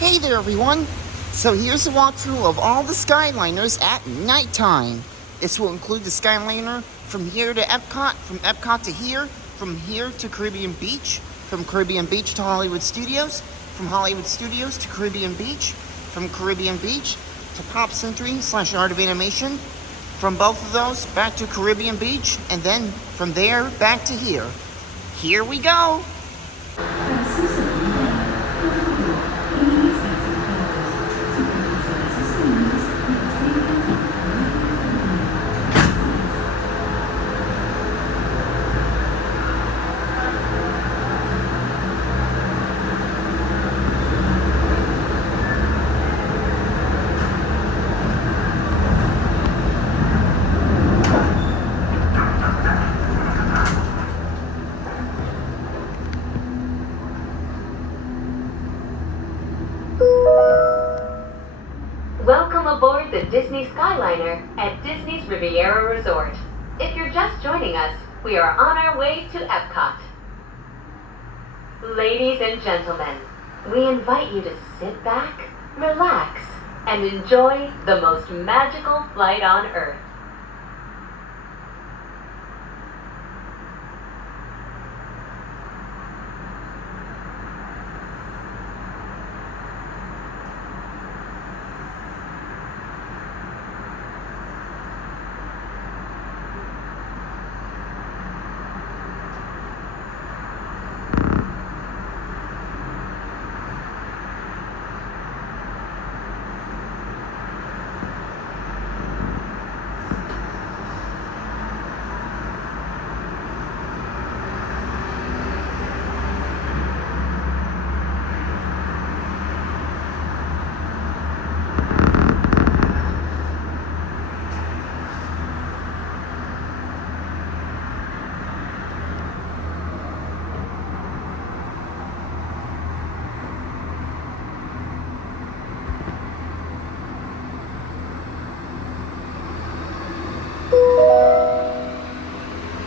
Hey there everyone! So here's a walkthrough of all the Skyliners at nighttime. This will include the Skyliner from here to Epcot, from Epcot to here, from here to Caribbean Beach, from Caribbean Beach to Hollywood Studios, from Hollywood Studios to Caribbean Beach, from Caribbean Beach to Pop Century / Art of Animation, from both of those back to Caribbean Beach, and then from there back to here. Here we go! Welcome aboard the Disney Skyliner at Disney's Riviera Resort. If you're just joining us, we are on our way to Epcot. Ladies and gentlemen, we invite you to sit back, relax, and enjoy the most magical flight on Earth.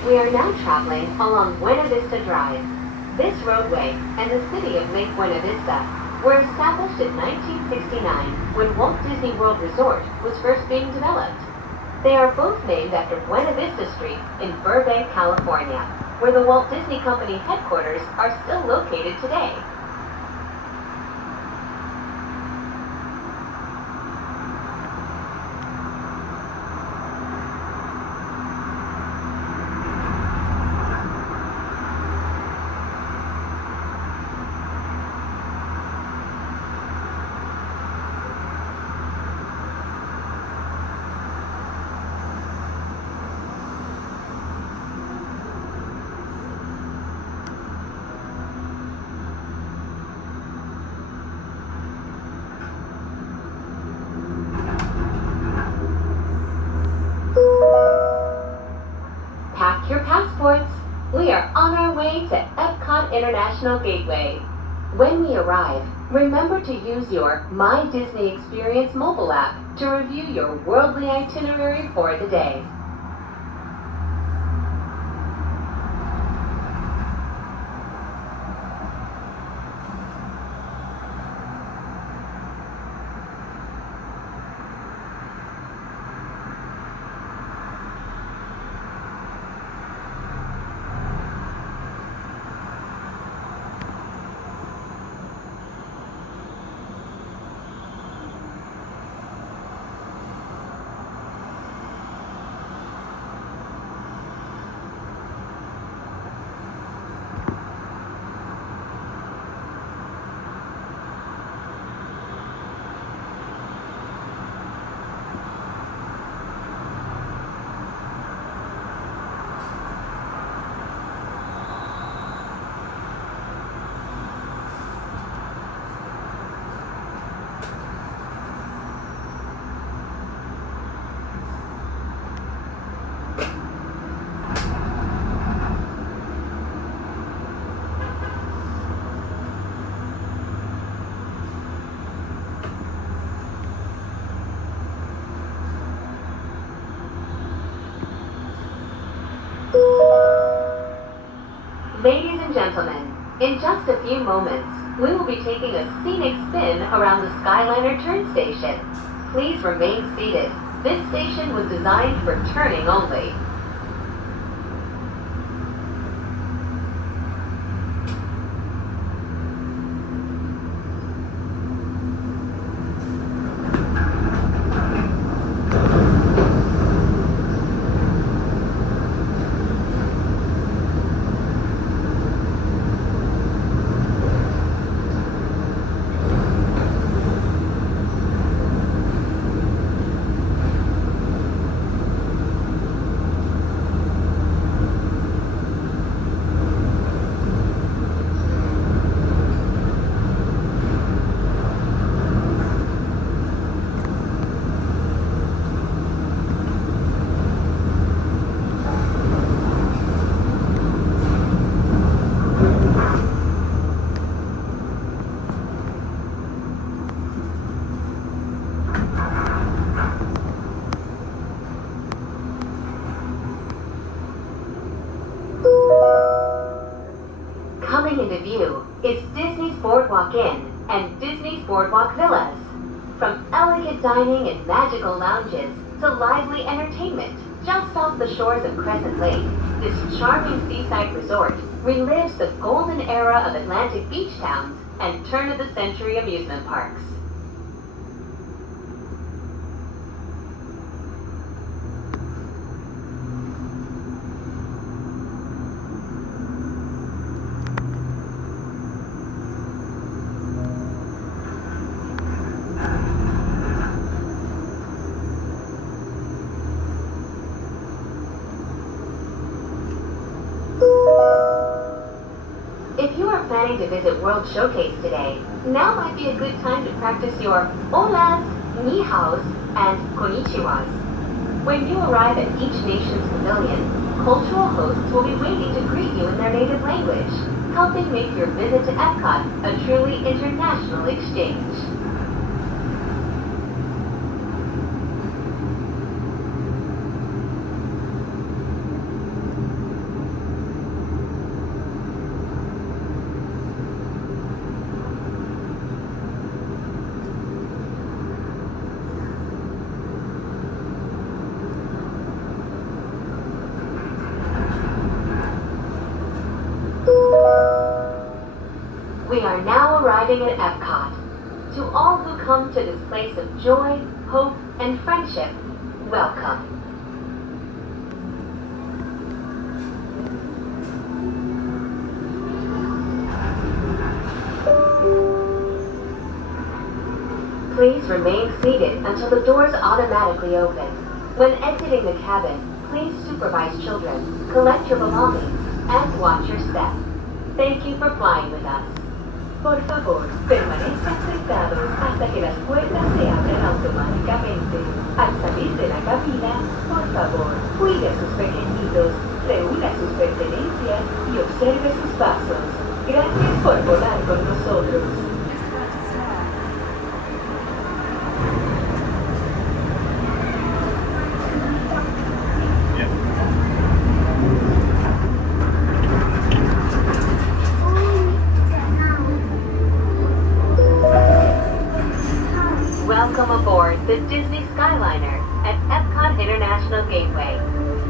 We are now traveling along Buena Vista Drive. This roadway and the city of Lake Buena Vista were established in 1969 when Walt Disney World Resort was first being developed. They are both named after Buena Vista Street in Burbank, California, where the Walt Disney Company headquarters are still located today. Pack your passports. We are on our way to Epcot International Gateway. When we arrive, remember to use your My Disney Experience mobile app to review your worldly itinerary for the day. Ladies and gentlemen, in just a few moments, We will be taking a scenic spin around the Skyliner turn station. Please remain seated. This station was designed for turning only. Coming into view is Disney's Boardwalk Inn and Disney's Boardwalk Villas. From elegant dining and magical lounges to lively entertainment just off the shores of Crescent Lake, this charming seaside resort relives the golden era of Atlantic beach towns and turn-of-the-century amusement parks. If you are planning to visit World Showcase today, now might be a good time to practice your holas, ni haos, and konnichiwas. When you arrive at each nation's pavilion, cultural hosts will be waiting to greet you in their native language, helping make your visit to Epcot a truly international exchange. We are now arriving at Epcot. To all who come to this place of joy, hope, and friendship, welcome. Please remain seated until the doors automatically open. When exiting the cabin, please supervise children, collect your belongings, and watch your step. Thank you for flying with us. Por favor, permanezcan sentados hasta que las puertas se abran automáticamente. Al salir de la cabina, por favor, cuide a sus pequeñitos, reúna sus pertenencias y observe sus pasos. Gracias por volar con nosotros. Welcome aboard the Disney Skyliner at Epcot International Gateway.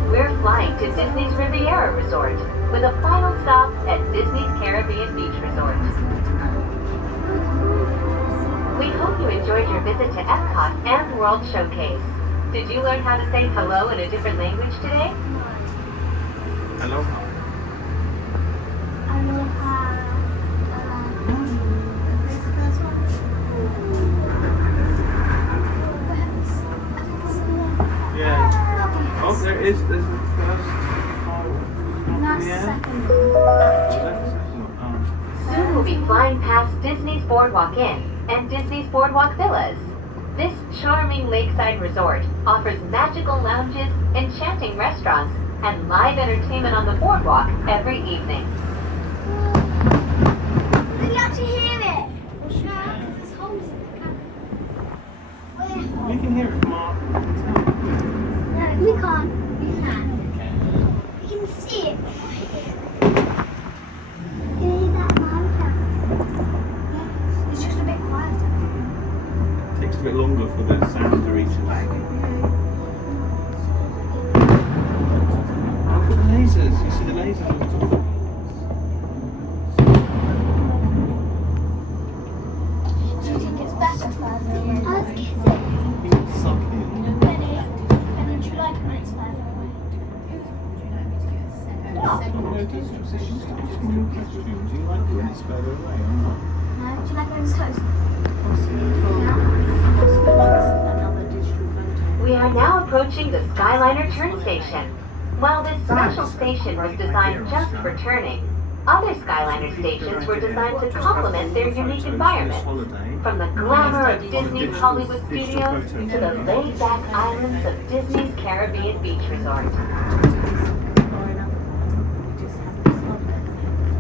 We're flying to Disney's Riviera Resort with a final stop at Disney's Caribbean Beach Resort. We hope you enjoyed your visit to Epcot and World Showcase. Did you learn how to say hello in a different language today? Hello. Yeah. Oh, there is the first second. Soon we'll be flying past Disney's Boardwalk Inn and Disney's Boardwalk Villas. This charming lakeside resort offers magical lounges, enchanting restaurants, and live entertainment on the boardwalk every evening. Can you actually hear it? No, there's holes in the cabin. Where? We can hear it from our No, we can't. We can. We can see it. Can you hear that motor? a bit longer for the sound to reach us. Look at the lasers. You see the lasers on the top? Do you think it's better further away? I was guessing. Suck in. Benny, do you like it when it's further away? No, digital sessions. Do you like it when it's further away or not? No? Do you like it when it's close? We are now approaching the Skyliner turn station. While this special station was designed just for turning, other Skyliner stations were designed to complement their unique environment. From the glamour of Disney's Hollywood studios to the laid-back islands of Disney's Caribbean Beach Resort.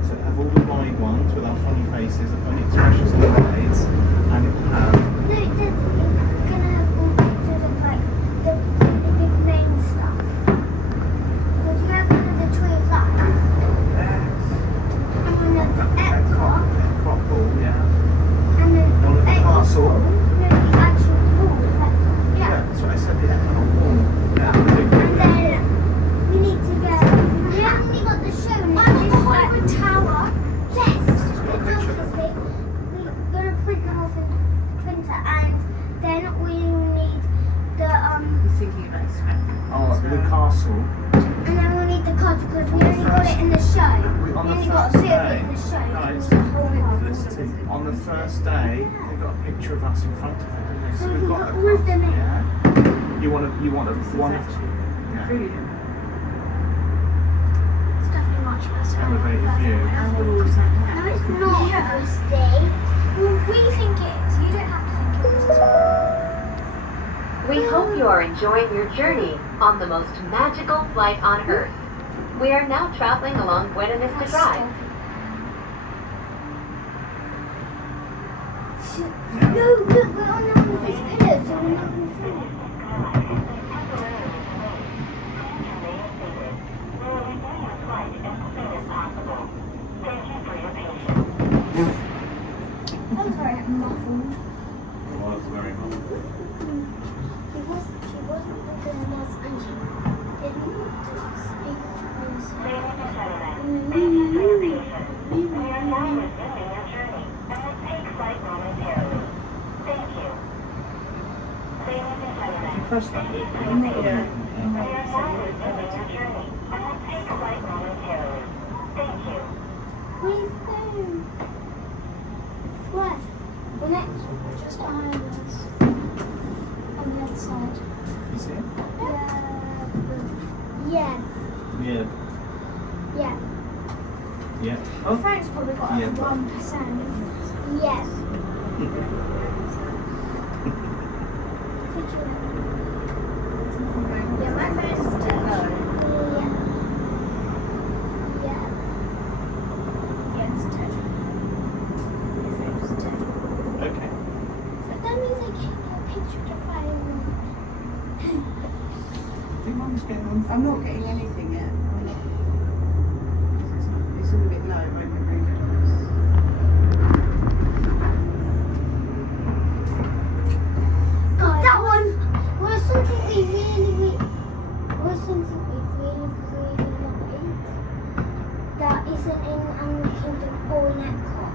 So have all the wide ones with our funny faces and funny expressions on the blades, and it will have No, it doesn't. It's gonna have all pictures of like the big main stuff. Because you have one of the trees up. And one of the Epcot. Epcot ball, yeah. And then One of the Epcot castle. ball. No, the actual ball. Yeah, that's what I said, the Epcot ball. Yeah. And then we need to go. We haven't even got the show. I'm on the Hollywood Tower. Yes. Obviously, we're gonna print them off in the printer, and then we need the Oh, the castle. and then we'll need the cards because we only got it in the show. We On the only got a first bit of it day, in the show. guys, The whole card. on the first day, they got a picture of us in front of it, didn't they? So we've we got got the all of them in. Yeah. You want to yeah. It's definitely much better. Elevated view. No, it's not this day. Well, we think it is. You don't have to think it is. We hope you are enjoying your journey on the most magical flight on Earth. We are now traveling along Buena Vista Drive. No, look, we're on the these pillars, so we're not going through. That was very muffled. It was very much. She wasn't looking at us and she didn't speak Press that bit. We've been left. We're next, just behind us. On the other side. You see it? Yeah. Yeah. Yeah. Yeah. My phone's probably got Yeah. 1%. Yes. Yeah, my phone's dead. Yeah. Yeah, it's dead. My phone's dead. Okay. But that means I can't get a picture of the fire. I think Mum's getting on. I'm not getting anything yet. I'm not. It's all a bit low. I won't bring it. God, that one was something we really like. That isn't in Animal Kingdom or in Epcot.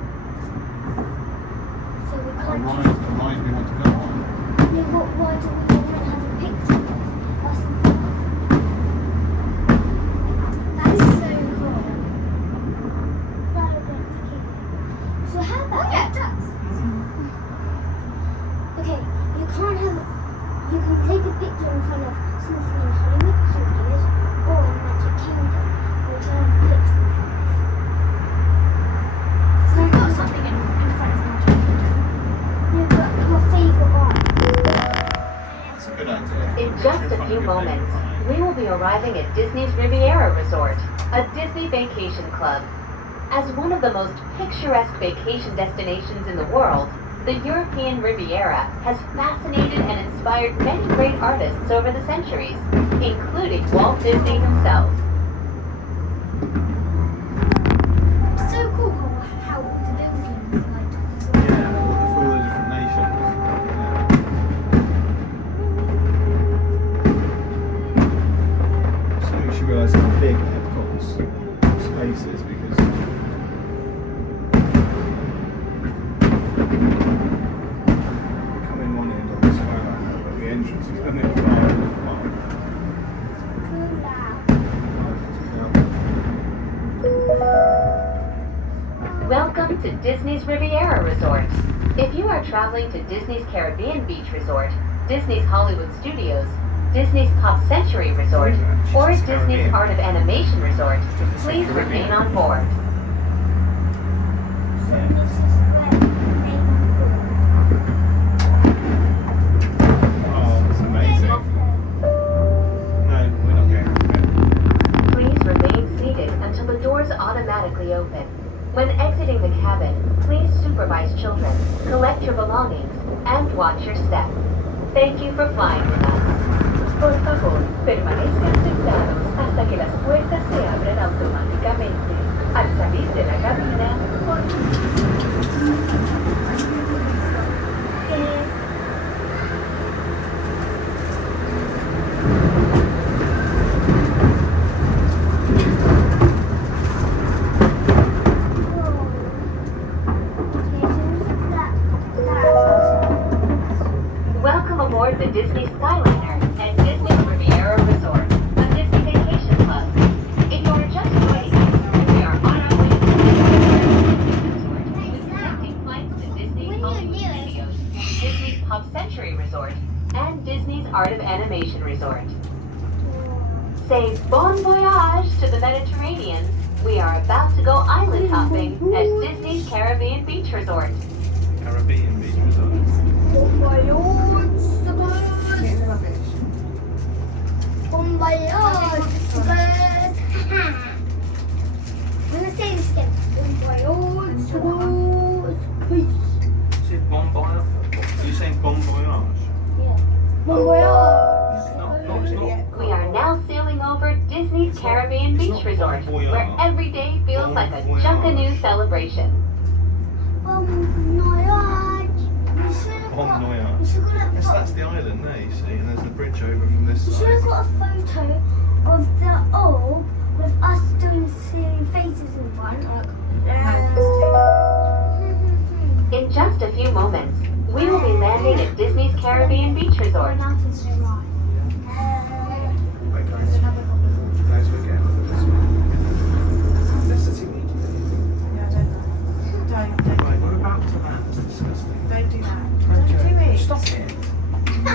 So we can't just. Why do we want to go on? Yeah, why do we want to have a picture? That's the thing. That is so cool. That would be cute. So how about yeah, it does. Okay, you can't have. You can take a picture in front of something in Hollywood Studios or in Magic Kingdom. We'll try and have a picture. So we've got something in front of Magic Kingdom. No, but your favourite one. It's a good idea. In just a few moments, we will be arriving at Disney's Riviera Resort, a Disney vacation club. As one of the most picturesque vacation destinations in the world, the European Riviera has fascinated and inspired many great artists over the centuries, including Walt Disney himself. It's so cool how all the buildings like. Yeah, with all the different nations. Yeah. Disney's Riviera Resort. If you are traveling to Disney's Caribbean Beach Resort, Disney's Hollywood Studios, Disney's Pop Century Resort, or Disney's Art of Animation Resort, please remain on board. This is where they Oh, it's amazing. No, we're not going to Please remain seated until the doors automatically open. When exiting the cabin, please supervise children, collect your belongings, and watch your step. Thank you for flying with us. Por favor, permanezcan sentados hasta que las puertas se abran automáticamente. Al salir de la cabina, por Welcome aboard the Disney Skyliner at Disney Riviera Resort, a Disney vacation club. If you are just joining us, we are on our way to the Resort with connecting flights to Disney's Hollywood Studios, Disney's Pop Century Resort, and Disney's Art of Animation Resort. Say bon voyage to the Mediterranean. We are about to go island hopping at Disney's Caribbean Beach Resort. Caribbean Beach Resort. Get rubbish. I'm gonna say this again. Peace. Is it bon voyage? Are you saying bon voyage? Bon voyage. No, it's not. We are now sailing over Disney's Caribbean It's Beach not Resort, bon voyage. where every day feels Bon like a voyage. Junkanoo celebration. Bon voyage. You should have Bon got. voyage. You should have Yes, got. that's the island there, you see, and there's the bridge over from this You should have side. got a photo of the orb with us doing silly faces in front. In just a few moments, we will be landing at Disney's Caribbean Beach Resort. Wait, guys, we're getting over this one. That's the thing you do. Yeah, don't. Right, we're about to land. It's disgusting. Don't do that. Don't do it. Stop it. I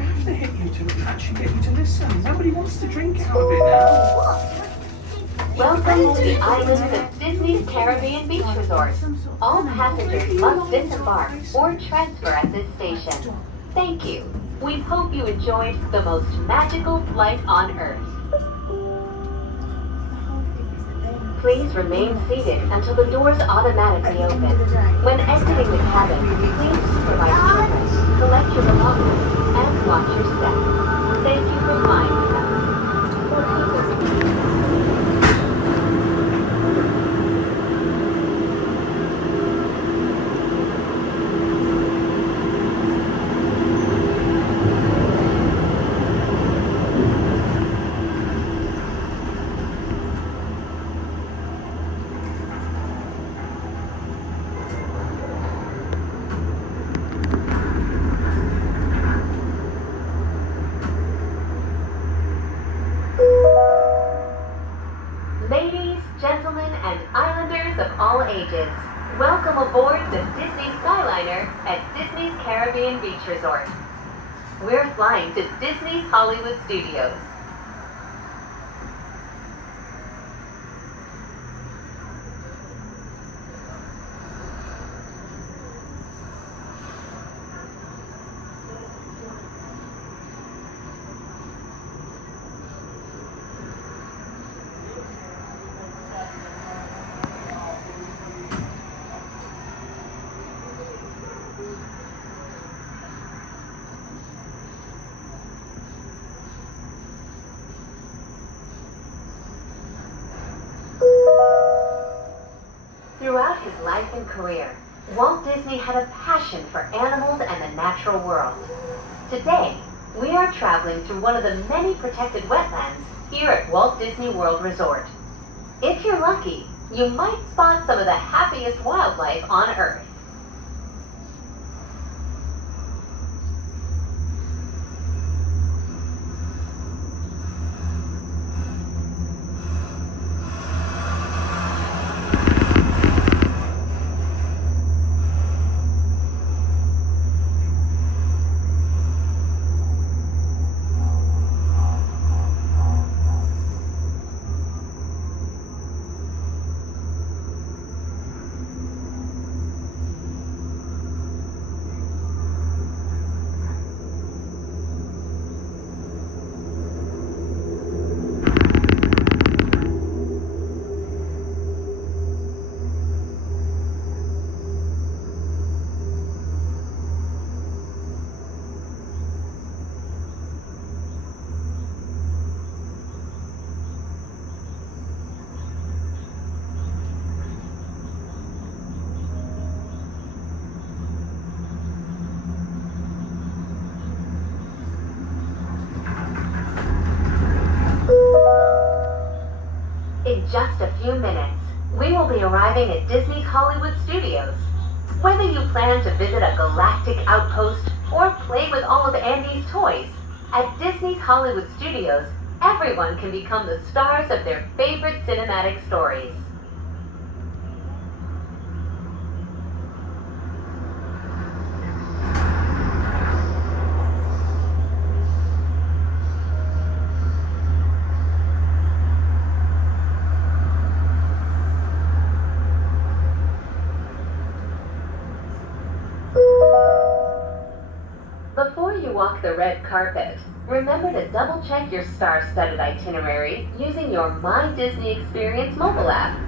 have to hit you to actually get you to listen. Nobody wants to drink out of it now. Welcome to the islands of Disney's Caribbean Beach Resort. All passengers must disembark or transfer at this station. Thank you. We hope you enjoyed the most magical flight on Earth. Please remain seated until the doors automatically open. When exiting the cabin, please supervise children, collect your belongings, and watch your step. Thank you for flying with us. Ladies, gentlemen, and islanders of all ages, welcome aboard the Disney Skyliner at Disney's Caribbean Beach Resort. We're flying to Disney's Hollywood Studios. Throughout his life and career, Walt Disney had a passion for animals and the natural world. Today, we are traveling through one of the many protected wetlands here at Walt Disney World Resort. If you're lucky, you might spot some of the happiest wildlife on Earth. just a few minutes, we will be arriving at Disney's Hollywood Studios. Whether you plan to visit a galactic outpost or play with all of Andy's toys, at Disney's Hollywood Studios, everyone can become the stars of their favorite cinematic stories. Before you walk the red carpet, remember to double-check your star-studded itinerary using your My Disney Experience mobile app.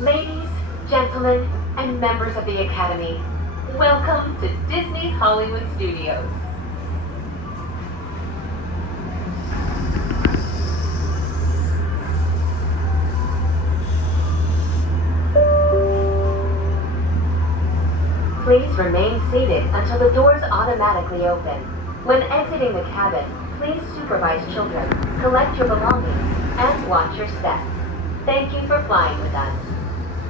Ladies, gentlemen, and members of the Academy, welcome to Disney's Hollywood Studios. Please remain seated until the doors automatically open. When exiting the cabin, please supervise children, collect your belongings, and watch your step. Thank you for flying with us.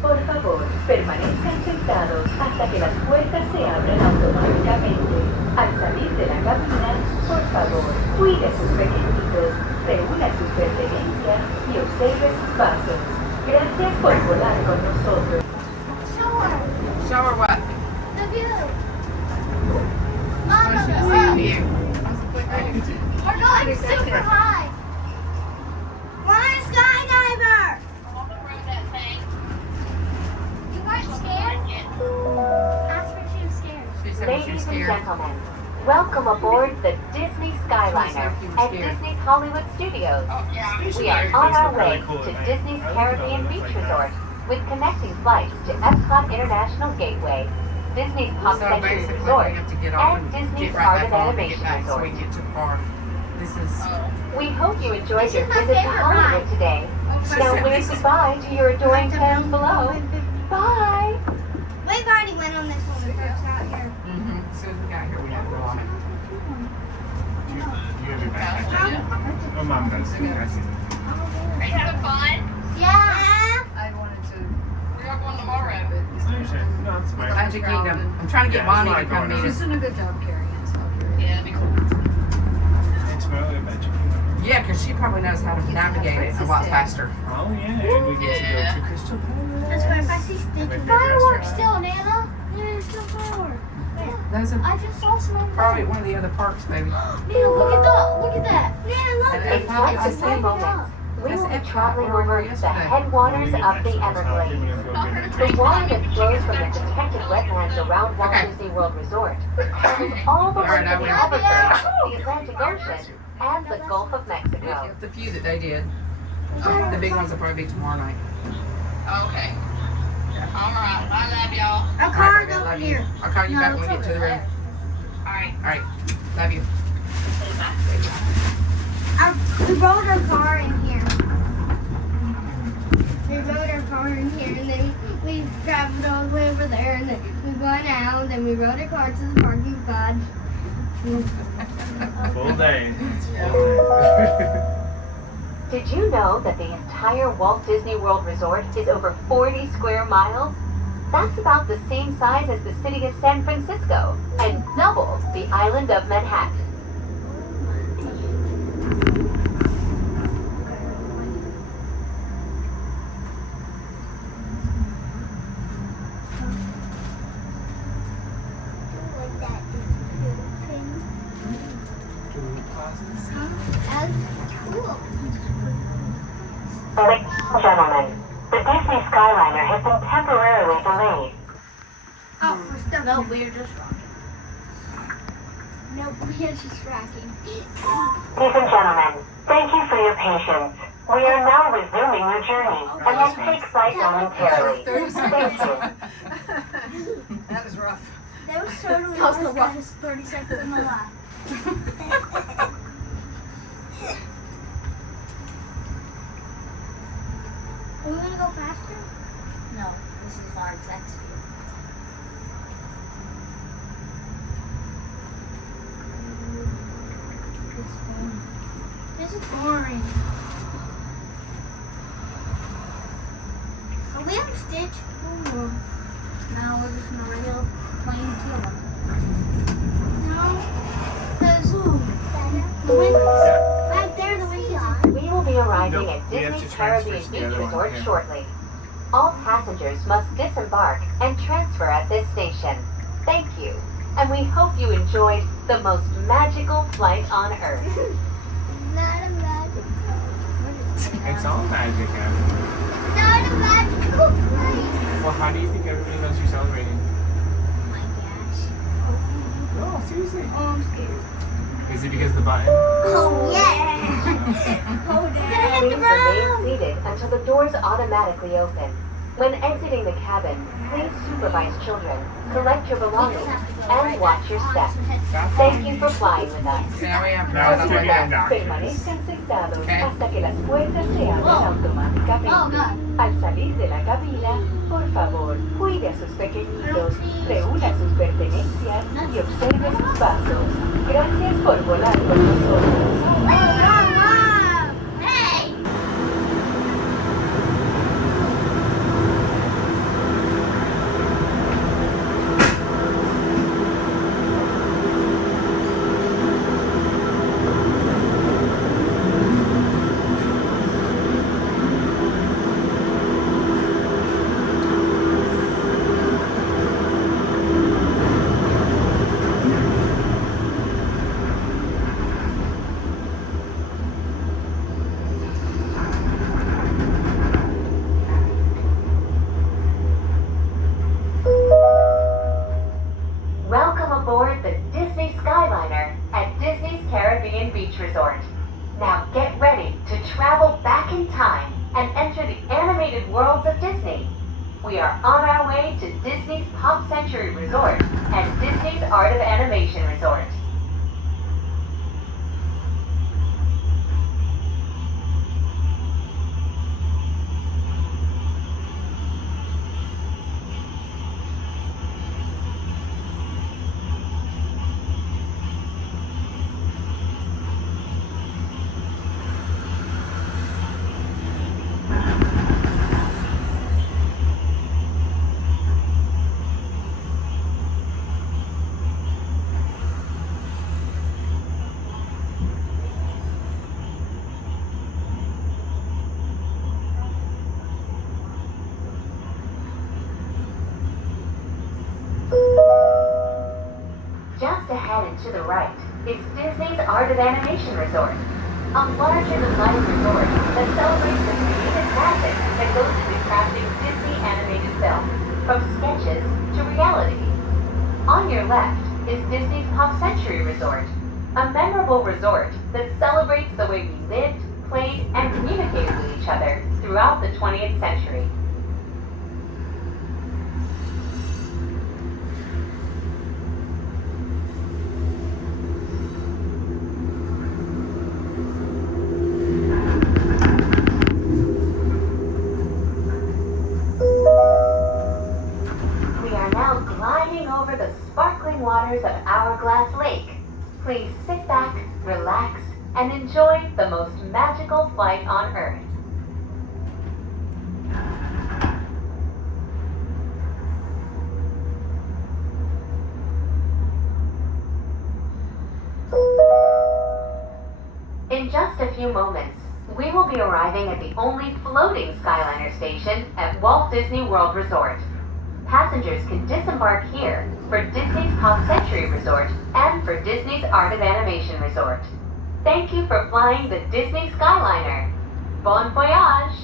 Por favor, permanezcan sentados hasta que las puertas se abran automáticamente. Al salir de la cabina, por favor, cuide a sus pequeñitos, reúna sus pertenencias y observe sus pasos. Gracias por volar con nosotros. Show her what? The view. Oh, she can see the view. We're going super high. We're on a skydiver. You weren't scared? That's when she was scared. She said she was Ladies and scared. gentlemen, welcome aboard the Disney Skyliner She was at scared. Disney's Hollywood Studios. We are on our way to Disney's Caribbean Beach Resort with connecting flights to Epcot International Gateway, Disney's Pop So Century basically, Resort, we have to get off and and Disney's get right Art back of on and Animation get back so we Resort. get to the park. This is. We hope you enjoyed This your is my visit to favorite Hollywood ride. today. Now wave goodbye to your adoring fans below. Bye! We've already went on this when we first got here. As soon as we got here, we had to go on it. You have your backpack. Oh, Mom does. Are you having fun? Yeah. I wanted to. We're not going tomorrow. No, it's fine. Magic Kingdom. I'm trying to get Yeah, that's Bonnie why to I come go meet now. us. Done a good job carrying stuff. Yeah, be cool. It's really magic. Yeah, because she probably knows how to navigate it a lot faster. Oh, yeah. And we get to go to Crystal Palace. That's where if I see sticky fireworks still, Nana. There's still fireworks. Those are I just saw some. probably at one of the other parks, baby. Nana, look at that. Look at that. Nana, look. And In probably just a few moments, we That's will be Epcot. traveling We were over here the yesterday. headwaters of the Everglades. The water that flows from the protected wetlands around Walt Okay. Disney World Resort travels all the way Alright, to I the went. Everglades, the Atlantic Ocean, and the Gulf of Mexico. The few that they did. The big ones will probably be tomorrow night. Okay. All right. I love y'all. Our All car right, is baby, over love you. here. I'll call you back when we get to the room. All right. All right. Love you. We rode our car in here. We rode our car in here, and then we traveled all the way over there, and then we went out, and then we rode our car to the parking spot. Full day. It's full day. Did you know that the entire Walt Disney World Resort is over 40 square miles? That's about the same size as the city of San Francisco and double the island of Manhattan. Ladies and gentlemen, the Disney Skyliner has been temporarily delayed. Oh, we're stuck. No, we're just rocking. Nope, we're just rocking. Ladies and gentlemen, thank you for your patience. We are now resuming your journey and will take flight momentarily. Thank you. rough. That was totally That was the worse roughest than 30 seconds in of the my lab. Are we gonna go faster? No, this is our exact speed. This is boring. Are we on Stitch? Now we're just in a real plain tour. No. Because the wind, right there, the wind is We will be arriving No, at we have Disney to transfer Caribbean to the Beach other one, Resort yeah. shortly. All passengers must disembark and transfer at this station. Thank you, and we hope you enjoyed the most magical flight on Earth. not a magical. It's all magic, Abby. Not a magical place. Well, how do you think everybody knows you're celebrating? Oh my gosh. No, seriously. Oh, I'm scared. Is it because of the button? Oh, yeah. Oh, Dad. Please remain seated until the doors automatically open. When exiting the cabin, please supervise children, collect your belongings, and watch your steps. Thank you for flying with us. Now we have Now it's to getting obnoxious. Permanezcan sentados Okay. hasta que las puertas se abran Oh, automáticamente. God. Al salir de la cabina, por favor, cuide a sus pequeñitos, reúna sus pertenencias y observe sus pasos. Gracias por volar con nosotros. Hey! Welcome aboard the Disney Skyliner at Disney's Caribbean Beach Resort. Now get ready to travel back in time and enter the animated worlds of Disney. We are on our way to Disney's Pop Century Resort and Disney's Art of Animation Resort. Just ahead and to the right is Disney's Art of Animation Resort, a larger-than-life resort that celebrates the creative magic that goes into crafting Disney animated films, from sketches to reality. On your left is Disney's Pop Century Resort, a memorable resort that celebrates the way we lived, played, and communicated with each other throughout the 20th century. We are now gliding over the sparkling waters of Hourglass Lake. Please sit back, relax, and enjoy the most magical flight on Earth. In just a few moments, we will be arriving at the only floating Skyliner station at Walt Disney World Resort. Passengers can disembark here for Disney's Pop Century Resort and for Disney's Art of Animation Resort. Thank you for flying the Disney Skyliner. Bon voyage!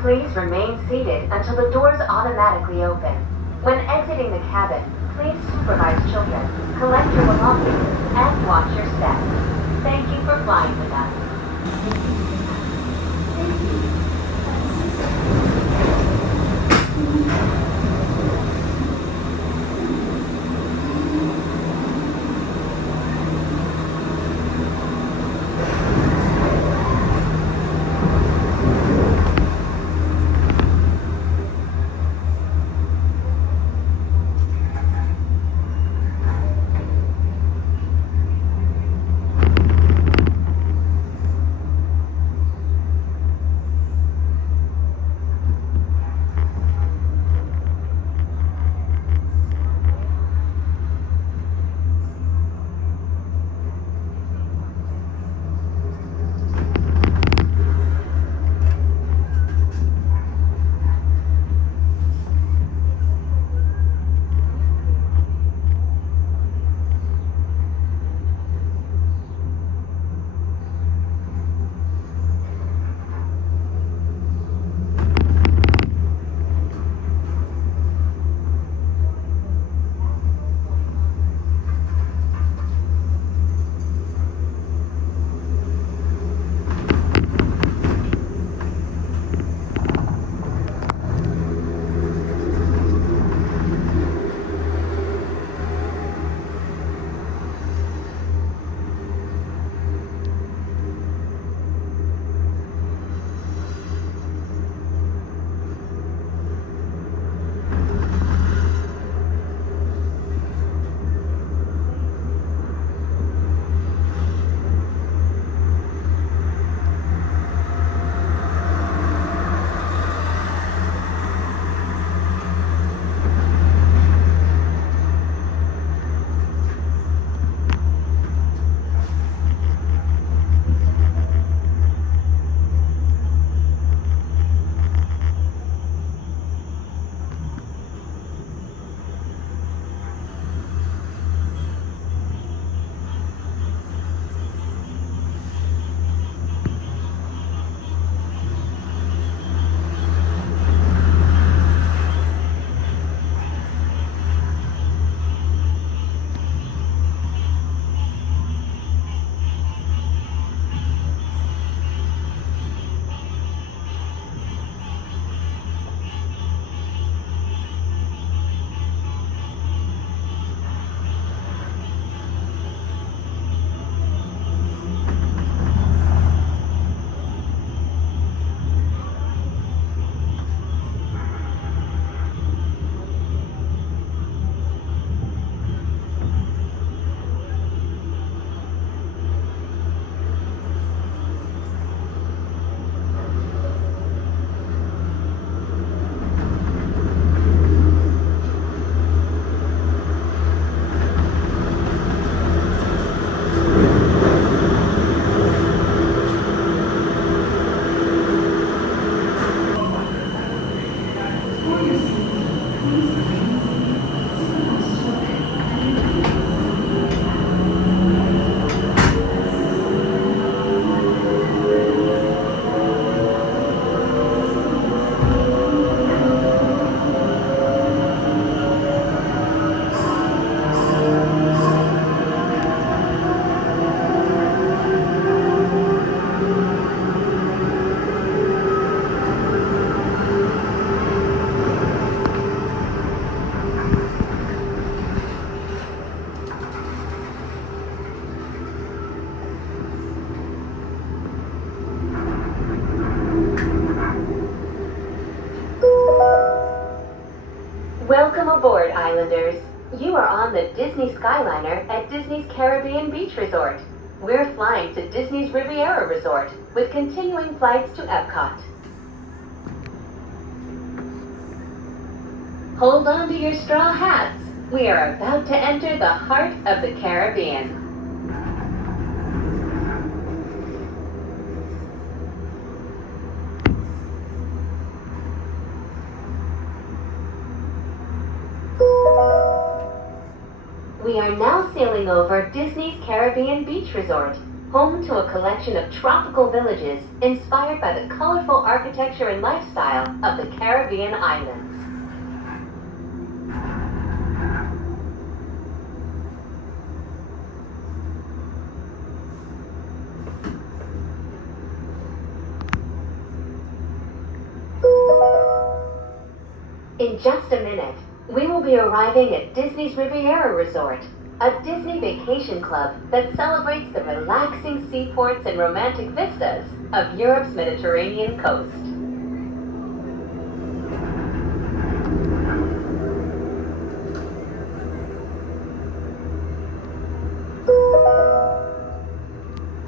Please remain seated until the doors automatically open. When exiting the cabin, please supervise children, collect your belongings, and watch your step. Thank you for flying with us. Welcome aboard, Islanders. You are on the Disney Skyliner at Disney's Caribbean Beach Resort. We're flying to Disney's Riviera Resort with continuing flights to Epcot. Hold on to your straw hats. We are about to enter the heart of the Caribbean. We are now sailing over Disney's Caribbean Beach Resort, home to a collection of tropical villages inspired by the colorful architecture and lifestyle of the Caribbean islands. In just a minute, we will be arriving at Disney's Riviera Resort, a Disney vacation club that celebrates the relaxing seaports and romantic vistas of Europe's Mediterranean coast.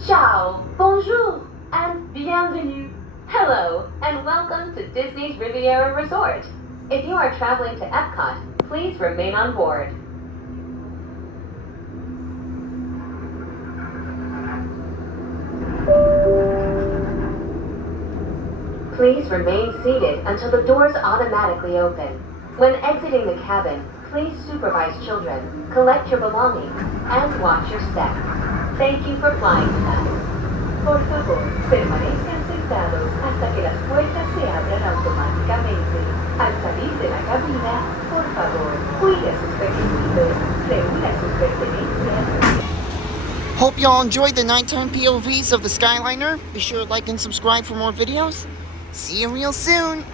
Ciao, bonjour, and bienvenue. Hello, and welcome to Disney's Riviera Resort. If you are traveling to Epcot, please remain on board. Please remain seated until the doors automatically open. When exiting the cabin, please supervise children, collect your belongings, and watch your step. Thank you for flying with us. Por favor, permanezcan sentados hasta que las puertas se abran automáticamente. Al salir de la cabina, por favor, cuide a sus pequeñitos, reúna sus pertenencias. Hope y'all enjoyed the nighttime POVs of the Skyliner. Be sure to like and subscribe for more videos. See you real soon.